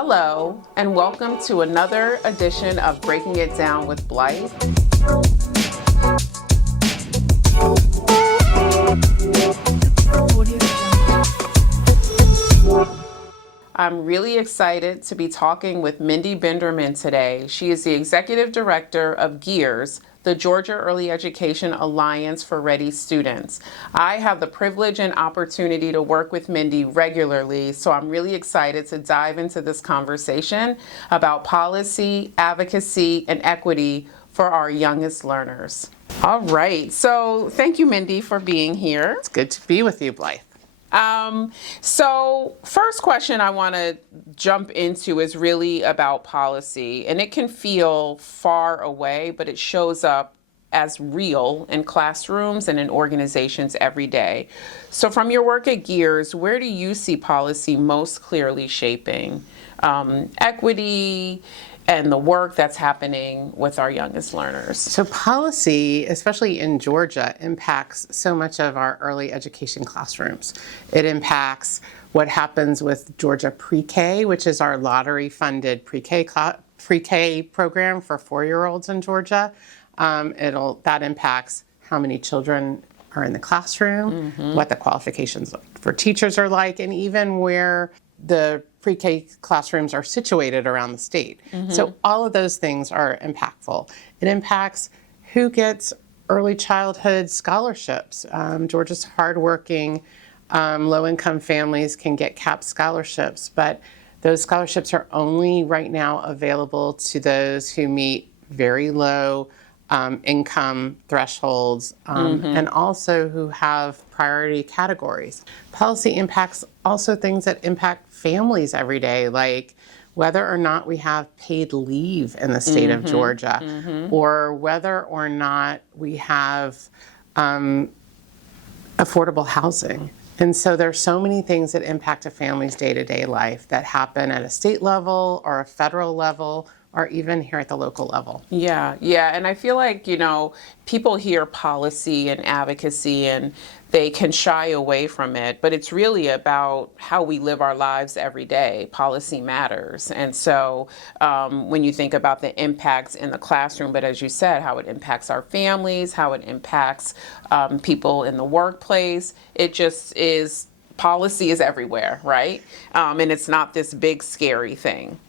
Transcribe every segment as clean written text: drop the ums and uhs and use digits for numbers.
Hello, and welcome to another edition of Breaking It Down with Blythe. I'm really excited to be talking with Mindy Binderman today. She is the Executive Director of GEARS, the Georgia Early Education Alliance for Ready Students. I have the privilege and opportunity to work with Mindy regularly, so I'm really excited to dive into this conversation about policy, advocacy, and equity for our youngest learners. All right, so thank you, Mindy, for being here. It's good to be with you, Blythe. So first question I want to jump into is really about policy, and it can feel far away, but it shows up as real in classrooms and in organizations every day. So from your work at GEARS, where do you see policy most clearly shaping equity and the work that's happening with our youngest learners? So policy, especially in Georgia, impacts so much of our early education classrooms. It impacts what happens with Georgia Pre-K, which is our lottery-funded pre-K program for 4-year-olds in Georgia. That impacts how many children are in the classroom, what the qualifications for teachers are like, and even where the pre-K classrooms are situated around the state. So all of those things are impactful. It impacts who gets early childhood scholarships. Georgia's hardworking, low-income families can get CAP scholarships, but those scholarships are only right now available to those who meet very low income thresholds, and also who have priority categories. Policy impacts also things that impact families every day, like whether or not we have paid leave in the state of Georgia, or whether or not we have affordable housing. And so there's so many things that impact a family's day-to-day life that happen at a state level or a federal level, or even here at the local level. Yeah. And I feel like, people hear policy and advocacy and they can shy away from it, but it's really about how we live our lives every day. Policy matters. And so when you think about the impacts in the classroom, but as you said, how it impacts our families, how it impacts people in the workplace, it just is, policy is everywhere, right? And it's not this big, scary thing.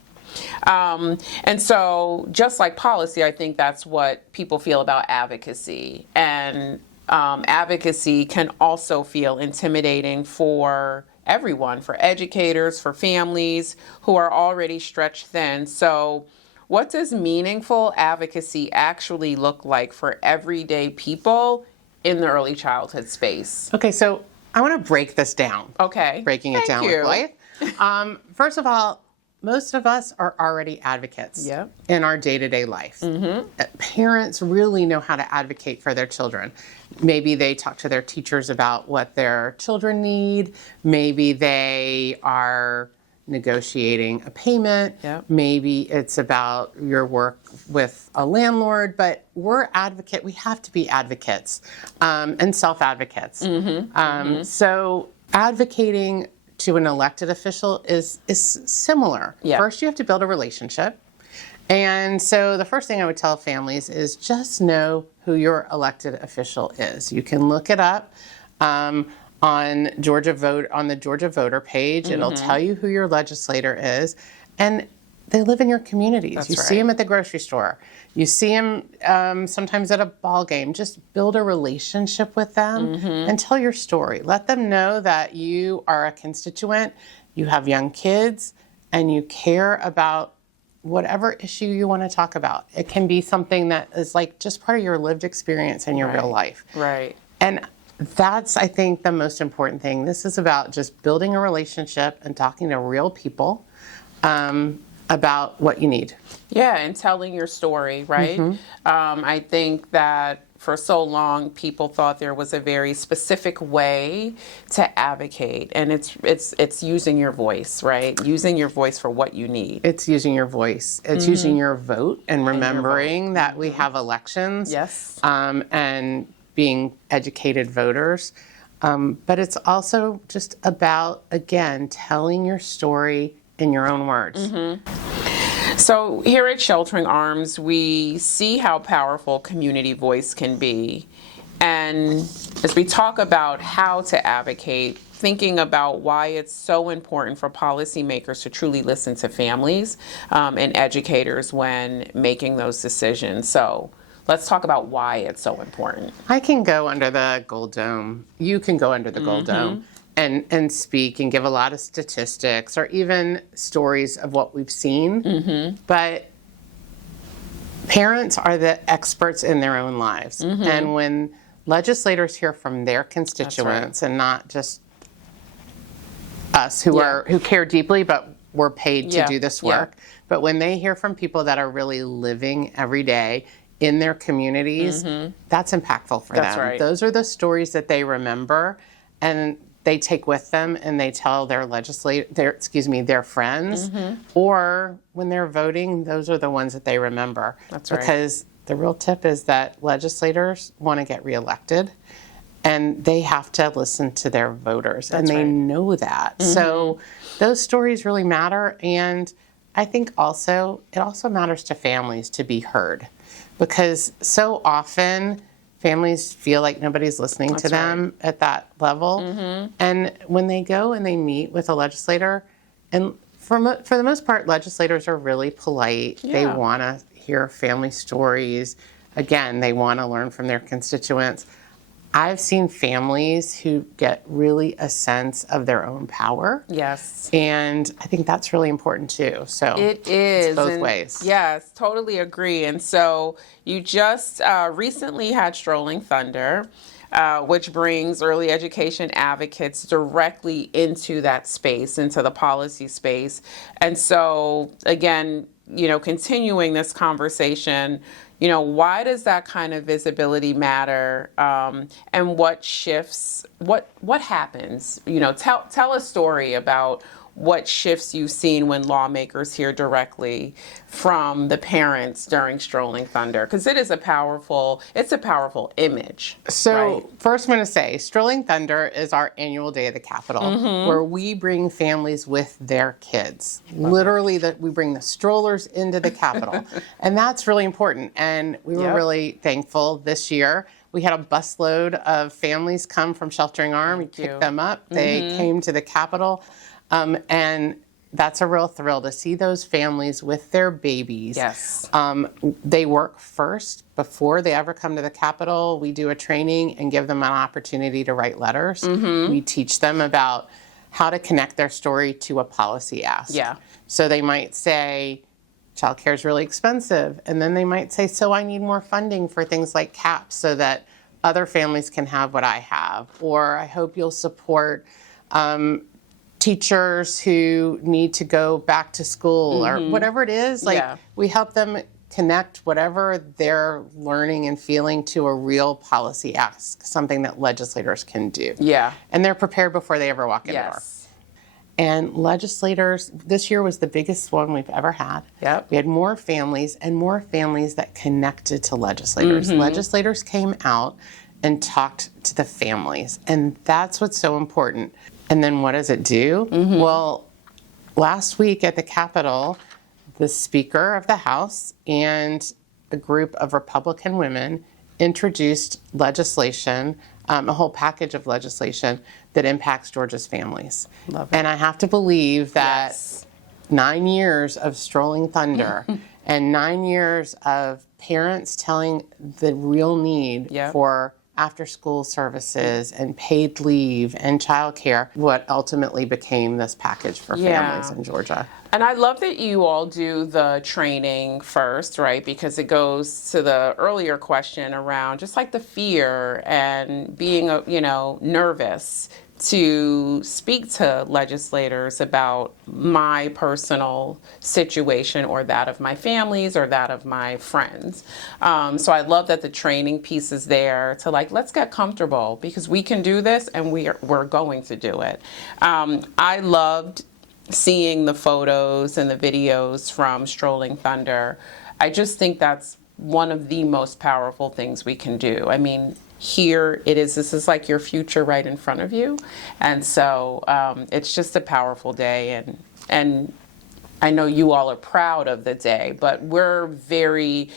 And so just like policy, I think that's what people feel about advocacy. And advocacy can also feel intimidating for everyone, for educators, for families who are already stretched thin. So what does meaningful advocacy actually look like for everyday people in the early childhood space? Okay, so I want to break this down. Okay. Breaking it down with Blythe. First of all, most of us are already advocates in our day-to-day life. Parents really know how to advocate for their children. Maybe they talk to their teachers about what their children need. Maybe they are negotiating a payment. Maybe it's about your work with a landlord, but we have to be advocates and self-advocates. So advocating to an elected official is similar. First, you have to build a relationship. And so the first thing I would tell families is just know who your elected official is. You can look it up on the Georgia voter page. It'll tell you who your legislator is. And they live in your communities. See them at the grocery store. You see them sometimes at a ball game. Just build a relationship with them and tell your story. Let them know that you are a constituent, you have young kids, and you care about whatever issue you want to talk about. It can be something that is like just part of your lived experience in your real life. And that's, I think, the most important thing. This is about just building a relationship and talking to real people about what you need. And telling your story, right? I think that for so long, people thought there was a very specific way to advocate, and it's using your voice, right? Using your voice for what you need. It's using your voice. It's using your vote and remembering that we have elections. And being educated voters. But it's also just about, again, telling your story in your own words. So here at Sheltering Arms, we see how powerful community voice can be. And as we talk about how to advocate, thinking about why it's so important for policymakers to truly listen to families and educators when making those decisions. So let's talk about why it's so important. I can go under the Gold Dome. You can go under the Gold Dome and speak and give a lot of statistics or even stories of what we've seen. But parents are the experts in their own lives. And when legislators hear from their constituents and not just us who care deeply, but we're paid to do this work. But when they hear from people that are really living every day in their communities, that's impactful for them. Right. Those are the stories that they remember and they take with them and they tell their their friends. Or when they're voting, those are the ones that they remember. That's right. Because the real tip is that legislators want to get reelected. And they have to listen to their voters, and they know that. So those stories really matter, and I think it also matters to families to be heard, because so often families feel like nobody's listening to them at that level. And when they go and they meet with a legislator, and for the most part, legislators are really polite. They want to hear family stories. Again, they want to learn from their constituents. I've seen families who get really a sense of their own power. Yes. And I think that's really important too. So it is. It's both ways. Yes, totally agree. And so you just recently had Strolling Thunder, which brings early education advocates directly into that space, into the policy space. And so, again, continuing this conversation, why does that kind of visibility matter? And what shifts, what happens? Tell a story about what shifts you've seen when lawmakers hear directly from the parents during Strolling Thunder, because it's a powerful image. So first I'm going to say Strolling Thunder is our annual day of the Capitol, where we bring families with their kids. Literally, we bring the strollers into the Capitol. And that's really important. And we were really thankful this year. We had a busload of families come from Sheltering Arm. We picked them up. They came to the Capitol. And that's a real thrill to see those families with their babies. Yes. They work first before they ever come to the Capitol. We do a training and give them an opportunity to write letters. We teach them about how to connect their story to a policy ask. So they might say, childcare is really expensive. And then they might say, so I need more funding for things like CAP so that other families can have what I have. Or I hope you'll support teachers who need to go back to school or whatever it is. We help them connect whatever they're learning and feeling to a real policy ask, something that legislators can do. And they're prepared before they ever walk in the door. And legislators, this year was the biggest one we've ever had. We had more families that connected to legislators. Legislators came out and talked to the families. And that's what's so important. And then what does it do? Well, last week at the Capitol, the Speaker of the House and a group of Republican women introduced legislation, a whole package of legislation that impacts Georgia's families. And I have to believe that 9 years of Strolling Thunder and 9 years of parents telling the real need for after-school services and paid leave and childcare, what ultimately became this package for families in Georgia. And I love that you all do the training first, right? Because it goes to the earlier question around just like the fear and being, nervous to speak to legislators about my personal situation or that of my families or that of my friends. So I love that the training piece is there to let's get comfortable because we can do this and we're going to do it. I loved seeing the photos and the videos from Strolling Thunder. I just think that's one of the most powerful things we can do. I mean, here it is. This is like your future right in front of you. And so it's just a powerful day. And I know you all are proud of the day, but we're very,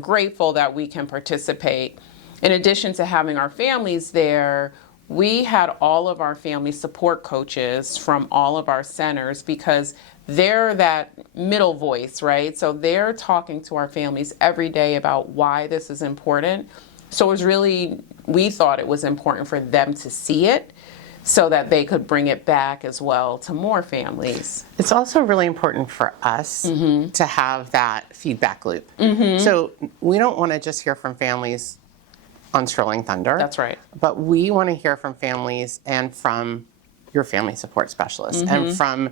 grateful that we can participate. In addition to having our families there, we had all of our family support coaches from all of our centers because they're that middle voice, right? So they're talking to our families every day about why this is important. So it was really, we thought it was important for them to see it so that they could bring it back as well to more families. It's also really important for us to have that feedback loop. So we don't want to just hear from families on Sterling Thunder. That's right. But we want to hear from families and from your family support specialists and from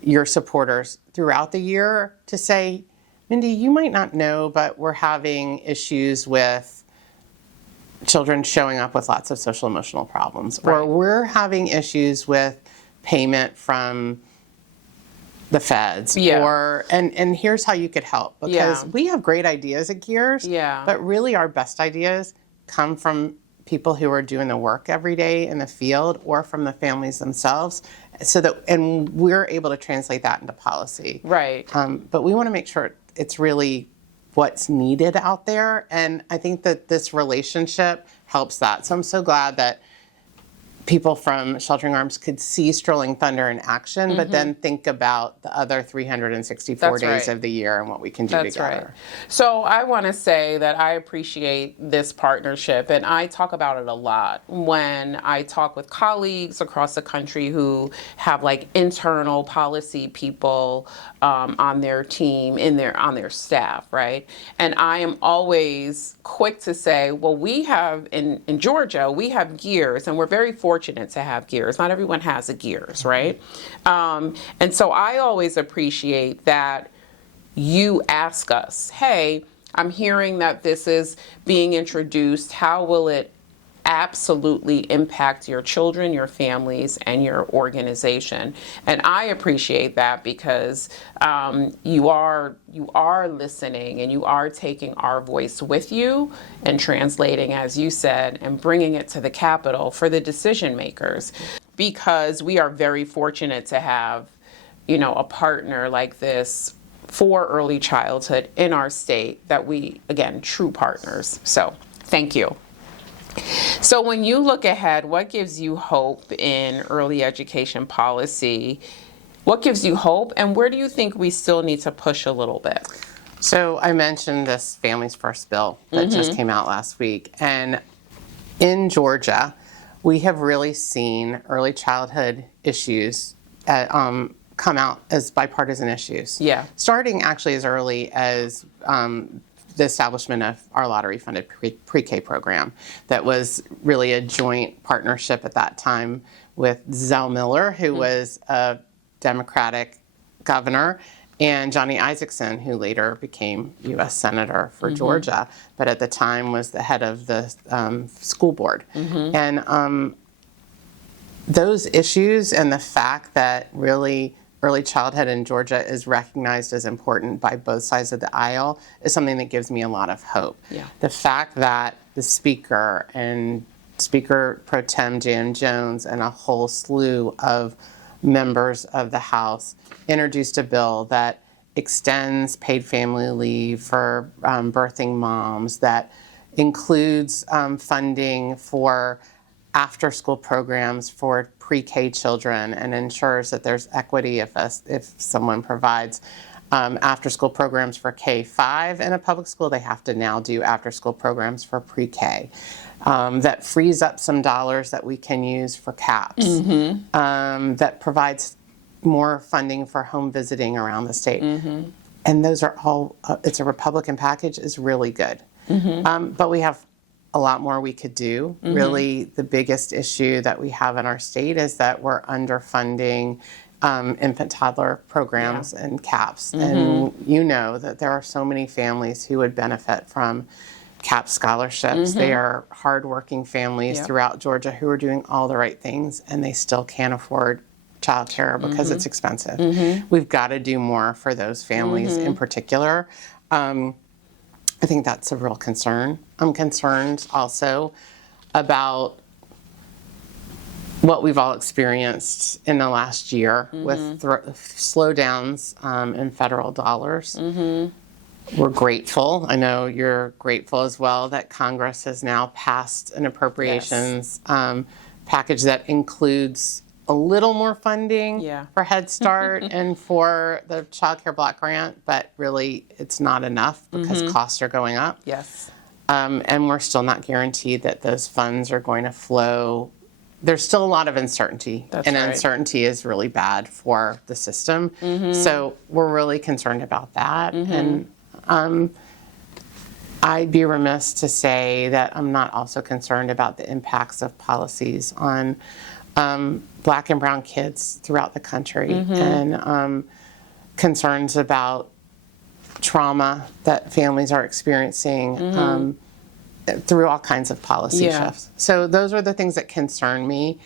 your supporters throughout the year to say, Mindy, you might not know, but we're having issues with children showing up with lots of social emotional problems. Right. Or we're having issues with payment from the feds. Yeah. Or and here's how you could help. Because we have great ideas at Gears, but really our best ideas come from people who are doing the work every day in the field or from the families themselves, and we're able to translate that into policy. Right. But we want to make sure it's really what's needed out there, and I think that this relationship helps that. So I'm so glad that people from Sheltering Arms could see Sterling Thunder in action, but then think about the other 364 days of the year and what we can do together. Right. So I want to say that I appreciate this partnership, and I talk about it a lot when I talk with colleagues across the country who have like internal policy people on their team, on their staff, right? And I am always quick to say, well, we have in Georgia, we have Gears, and we're very fortunate to have Gears. Not everyone has a Gears, right? And so I always appreciate that you ask us, hey, I'm hearing that this is being introduced. How will it absolutely impact your children, your families, and your organization? And I appreciate that because you are listening and you are taking our voice with you and translating, as you said, and bringing it to the Capitol for the decision makers. Because we are very fortunate to have, a partner like this for early childhood in our state that we, again, true partners. So thank you. So when you look ahead, what gives you hope in early education policy? What gives you hope, and where do you think we still need to push a little bit? So I mentioned this Families First bill that just came out last week. And in Georgia, we have really seen early childhood issues come out as bipartisan issues. Yeah. Starting actually as early as the establishment of our lottery-funded pre-K program that was really a joint partnership at that time with Zell Miller, who was a Democratic governor, and Johnny Isakson, who later became U.S. Senator for Georgia, but at the time was the head of the school board. And those issues and the fact that really early childhood in Georgia is recognized as important by both sides of the aisle is something that gives me a lot of hope. Yeah. The fact that the Speaker and Speaker Pro Tem Jan Jones and a whole slew of members of the House introduced a bill that extends paid family leave for birthing moms, that includes funding for after-school programs for pre-K children and ensures that there's equity if someone provides after-school programs for K-5 in a public school, they have to now do after-school programs for pre-K. That frees up some dollars that we can use for CAPS, that provides more funding for home visiting around the state. And those are all, it's a Republican package, is really good. But we have a lot more we could do. Really, the biggest issue that we have in our state is that we're underfunding infant toddler programs and CAPS. And you know that there are so many families who would benefit from CAPS scholarships. They are hardworking families throughout Georgia who are doing all the right things, and they still can't afford childcare because it's expensive. We've got to do more for those families in particular. I think that's a real concern. I'm concerned also about what we've all experienced in the last year with slowdowns in federal dollars. We're grateful. I know you're grateful as well that Congress has now passed an appropriations package that includes a little more funding for Head Start and for the Child Care Block Grant, but really it's not enough because costs are going up. Yes. And we're still not guaranteed that those funds are going to flow. There's still a lot of uncertainty, uncertainty is really bad for the system. So we're really concerned about that. And I'd be remiss to say that I'm not also concerned about the impacts of policies on Black and brown kids throughout the country, and concerns about trauma that families are experiencing through all kinds of policy shifts. So those are the things that concern me.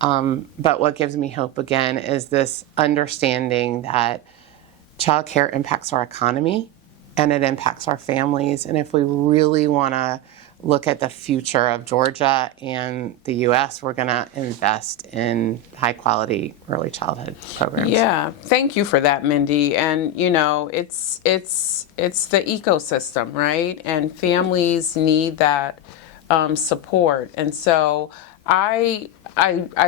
But what gives me hope again is this understanding that childcare impacts our economy and it impacts our families. And if we really want to look at the future of Georgia and the U.S., we're going to invest in high-quality early childhood programs. Yeah, thank you for that, Mindy. And you know, it's the ecosystem, right? And families need that support. And so I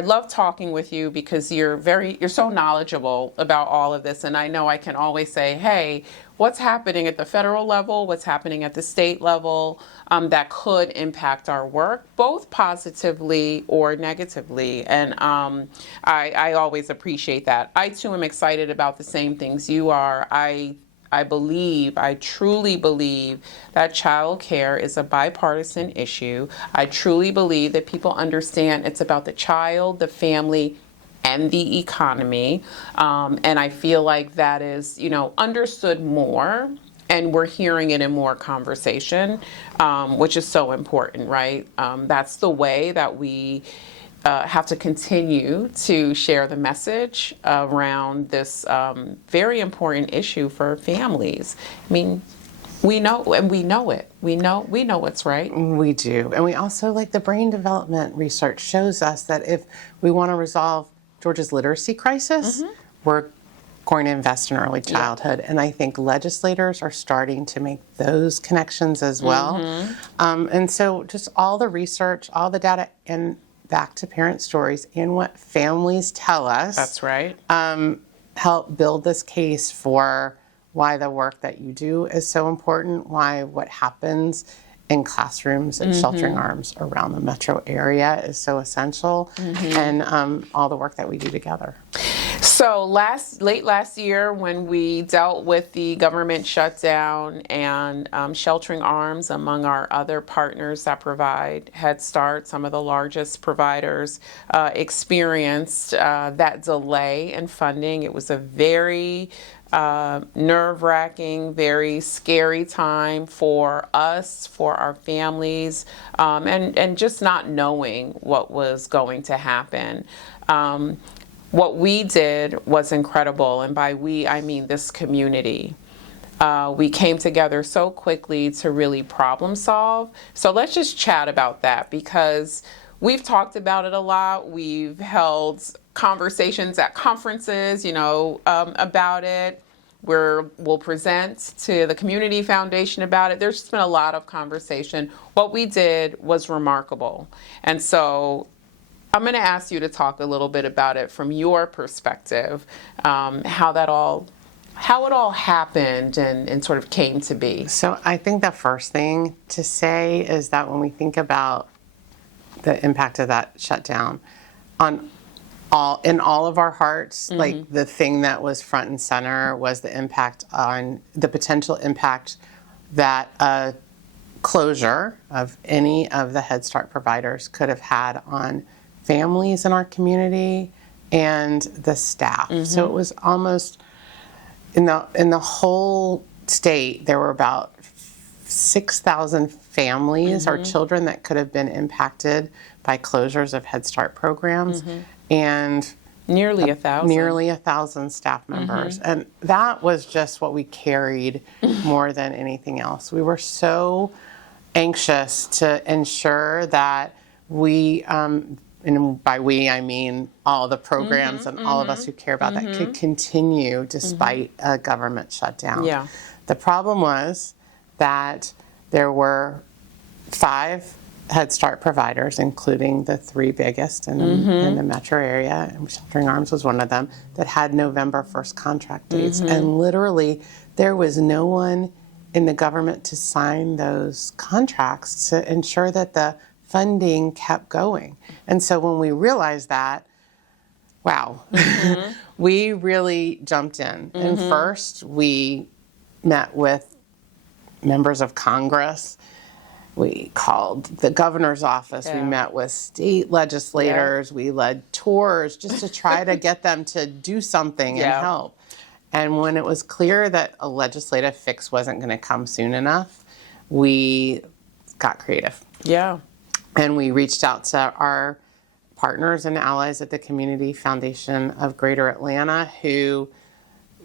love talking with you because you're so knowledgeable about all of this. And I know I can always say, hey, what's happening at the federal level, what's happening at the state level that could impact our work, both positively or negatively. And I always appreciate that. I too am excited about the same things you are. I truly believe that child care is a bipartisan issue. I truly believe that people understand it's about the child, the family, and the economy. And I feel like that is, understood more, and we're hearing it in more conversation, which is so important, right? That's the way that we have to continue to share the message around this very important issue for families. I mean, we know it. We know what's right. We do. And we also, like, the brain development research shows us that if we want to resolve Georgia's literacy crisis, we're going to invest in early childhood. And I think legislators are starting to make those connections as well. And so just all the research, all the data, and back to parent stories and what families tell us. That's right. Help build this case for why the work that you do is so important, why what happens in classrooms and sheltering arms around the metro area is so essential, and all the work that we do together. So late last year, when we dealt with the government shutdown and sheltering arms among our other partners that provide Head Start, some of the largest providers experienced that delay in funding. It was a very nerve-wracking, very scary time for us, for our families, and just not knowing what was going to happen. What we did was incredible, and by we, I mean this community. We came together so quickly to really problem solve. So let's just chat about that, because we've talked about it a lot. We've held conversations at conferences, about it. We'll present to the Community Foundation about it. There's just been a lot of conversation. What we did was remarkable. And so I'm going to ask you to talk a little bit about it from your perspective, how it all happened and sort of came to be. So I think the first thing to say is that when we think about the impact of that shutdown in all of our hearts, like the thing that was front and center was the potential impact that a closure of any of the Head Start providers could have had on families in our community and the staff. So it was almost in the whole state, there were about 6,000 families or children that could have been impacted by closures of Head Start programs, and nearly 1,000 staff members. And that was just what we carried more than anything else. We were so anxious to ensure that we and by we I mean all the programs and all of us who care about that, could continue despite a government shutdown. Yeah. The problem was that there were 5 Head Start providers, including the 3 biggest in the metro area, and Sheltering Arms was one of them, that had November 1st contract dates. And literally, there was no one in the government to sign those contracts to ensure that the funding kept going. And so when we realized that, wow, we really jumped in. And first, we met with members of Congress. We called the governor's office. We met with state legislators. We led tours just to try to get them to do something and help. And when it was clear that a legislative fix wasn't going to come soon enough, we got creative. Yeah. And we reached out to our partners and allies at the Community Foundation of Greater Atlanta, who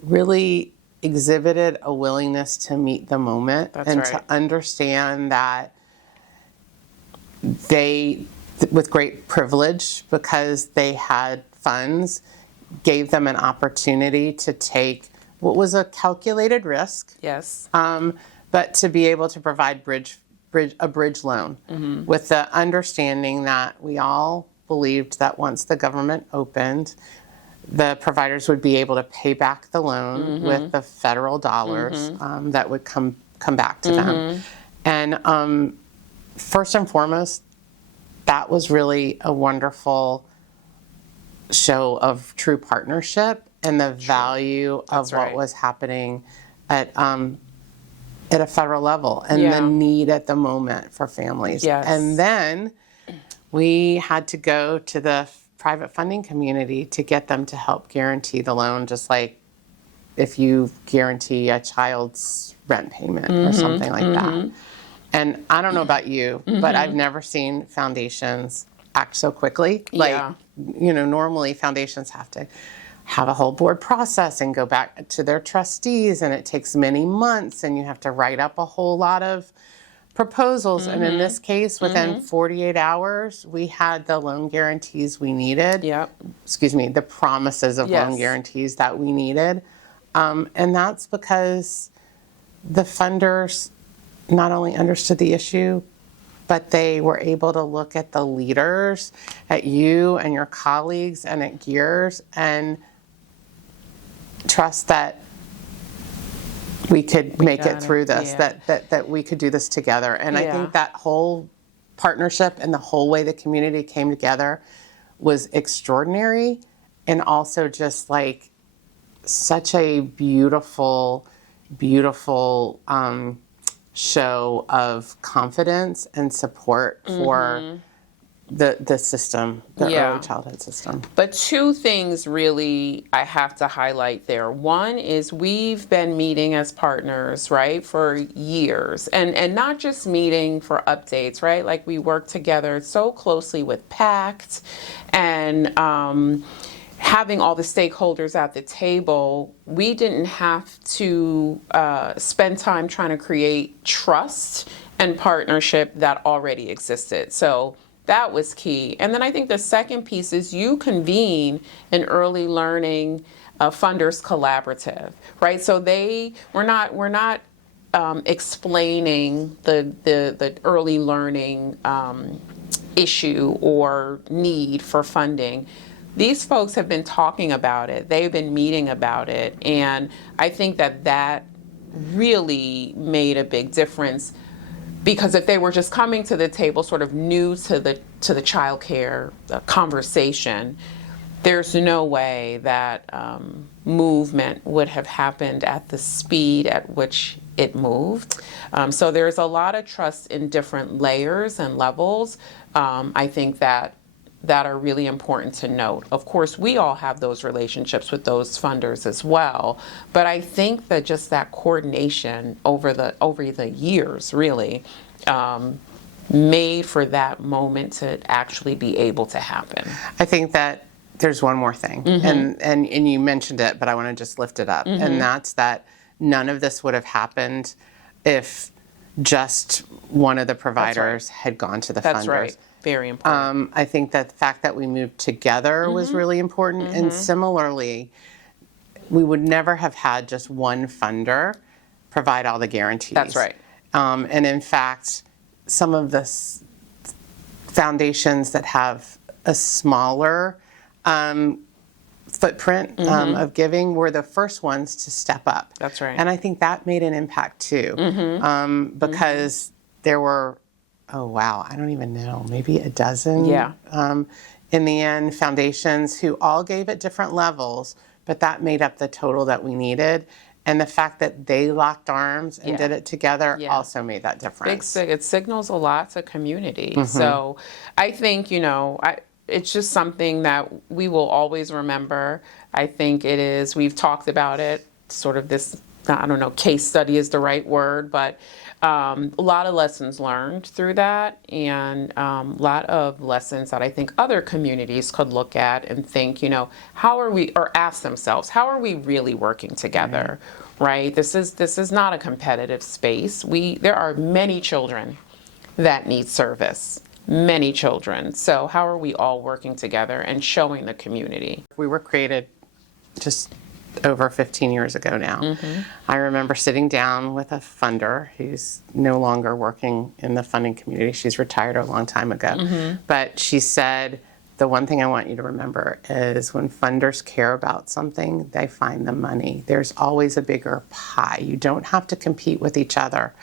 really exhibited a willingness to meet the moment to understand that they, with great privilege, because they had funds, gave them an opportunity to take what was a calculated risk. Yes. But to be able to provide a bridge loan with the understanding that we all believed that once the government opened, the providers would be able to pay back the loan with the federal dollars that would come back to them. And first and foremost, that was really a wonderful show of true partnership and the value of what was happening at a federal level and the need at the moment for families. Yes. And then we had to go to the private funding community to get them to help guarantee the loan, just like if you guarantee a child's rent payment or something like that. And I don't know about you, but I've never seen foundations act so quickly. Like, normally foundations have to have a whole board process and go back to their trustees, and it takes many months, and you have to write up a whole lot of proposals. And in this case, within 48 hours, we had the loan guarantees we needed. The promises of loan guarantees that we needed. And that's because the funders not only understood the issue, but they were able to look at the leaders, at you and your colleagues and at Gears, and trust that we could make it through this, that we could do this together. And I think that whole partnership and the whole way the community came together was extraordinary, and also just like such a beautiful, beautiful show of confidence and support for the system, the early childhood system. But 2 things really I have to highlight there. One is we've been meeting as partners, right, for years, and not just meeting for updates, right? Like we work together so closely with PACT and having all the stakeholders at the table. We didn't have to spend time trying to create trust and partnership that already existed. So that was key. And then I think the second piece is you convene an early learning funders collaborative, right? So we're not explaining the early learning issue or need for funding. These folks have been talking about it. They've been meeting about it. And I think that really made a big difference, because if they were just coming to the table sort of new to the child care conversation, there's no way that movement would have happened at the speed at which it moved. So there's a lot of trust in different layers and levels. I think that are really important to note. Of course, we all have those relationships with those funders as well, but I think that just that coordination over the years really made for that moment to actually be able to happen. I think that there's one more thing, and you mentioned it, but I want to just lift it up, and that's that none of this would have happened if just one of the providers had gone to the funders. Very important. I think that the fact that we moved together was really important. And similarly, we would never have had just one funder provide all the guarantees. That's right. And in fact, some of the foundations that have a smaller footprint of giving were the first ones to step up. That's right. And I think that made an impact too, because there were, oh wow, I don't even know, maybe a dozen in the end foundations who all gave at different levels, but that made up the total that we needed. And the fact that they locked arms and did it together also made that difference. It signals a lot to community. So I think, it's just something that we will always remember. I think it is, we've talked about it, sort of this, I don't know, case study is the right word, but a lot of lessons learned through that, and a lot of lessons that I think other communities could look at and think, how are we, or ask themselves, how are we really working together, right? This is not a competitive space. There are many children that need service. Many children. So how are we all working together and showing the community? We were created just over 15 years ago now. I remember sitting down with a funder who's no longer working in the funding community. She's retired a long time ago. But she said, the one thing I want you to remember is when funders care about something, they find the money. There's always a bigger pie. You don't have to compete with each other.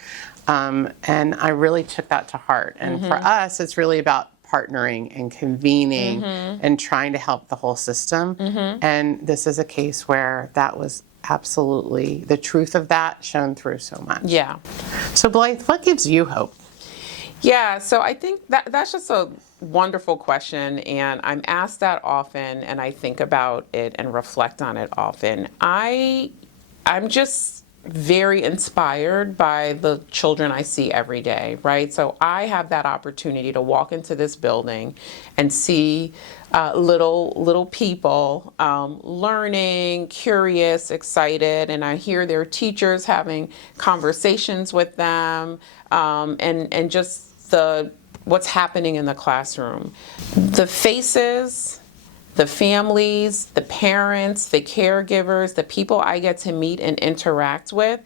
And I really took that to heart. And for us, it's really about partnering and convening and trying to help the whole system. And this is a case where that was absolutely, the truth of that shone through so much. Yeah. So Blythe, what gives you hope? Yeah, so I think that's just a wonderful question, and I'm asked that often, and I think about it and reflect on it often. I'm just very inspired by the children I see every day, right? So I have that opportunity to walk into this building and see little people learning, curious, excited, and I hear their teachers having conversations with them, and just what's happening in the classroom. The faces, the families, the parents, the caregivers, the people I get to meet and interact with,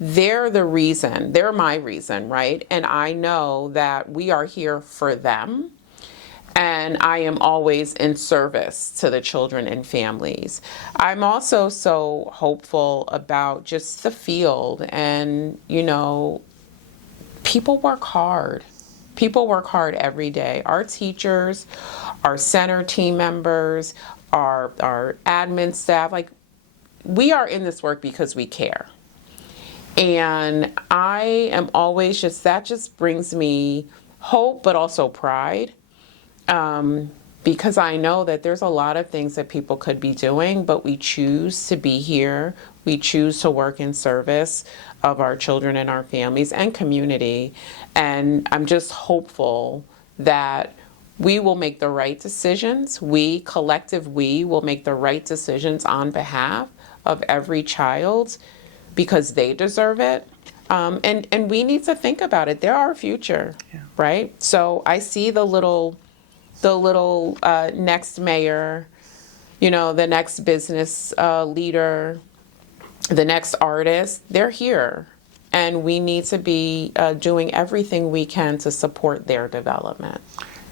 they're the reason, they're my reason, right? And I know that we are here for them. And I am always in service to the children and families. I'm also so hopeful about just the field, and, people work hard. People work hard every day. Our teachers, our center team members, our admin staff, we are in this work because we care. And I am always that just brings me hope, but also pride. Because I know that there's a lot of things that people could be doing, but we choose to be here. We choose to work in service of our children and our families and community. And I'm just hopeful that we will make the right decisions. We will make the right decisions on behalf of every child because they deserve it. And we need to think about it. They're our future, right? So I see the little next mayor, the next business leader, the next artist. They're here, and we need to be doing everything we can to support their development.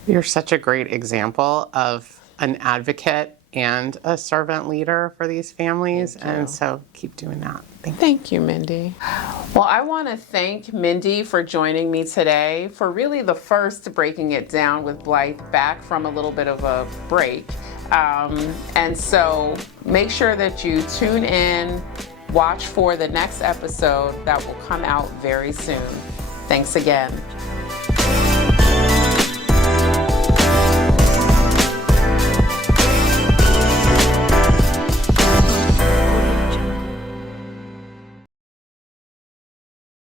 You're such a great example of an advocate and a servant leader for these families, and so keep doing that. Thank you, Mindy. Well, I want to thank Mindy for joining me today for really the first Breaking It Down with Blythe, back from a little bit of a break. And so make sure that you tune in, watch for the next episode that will come out very soon. Thanks again.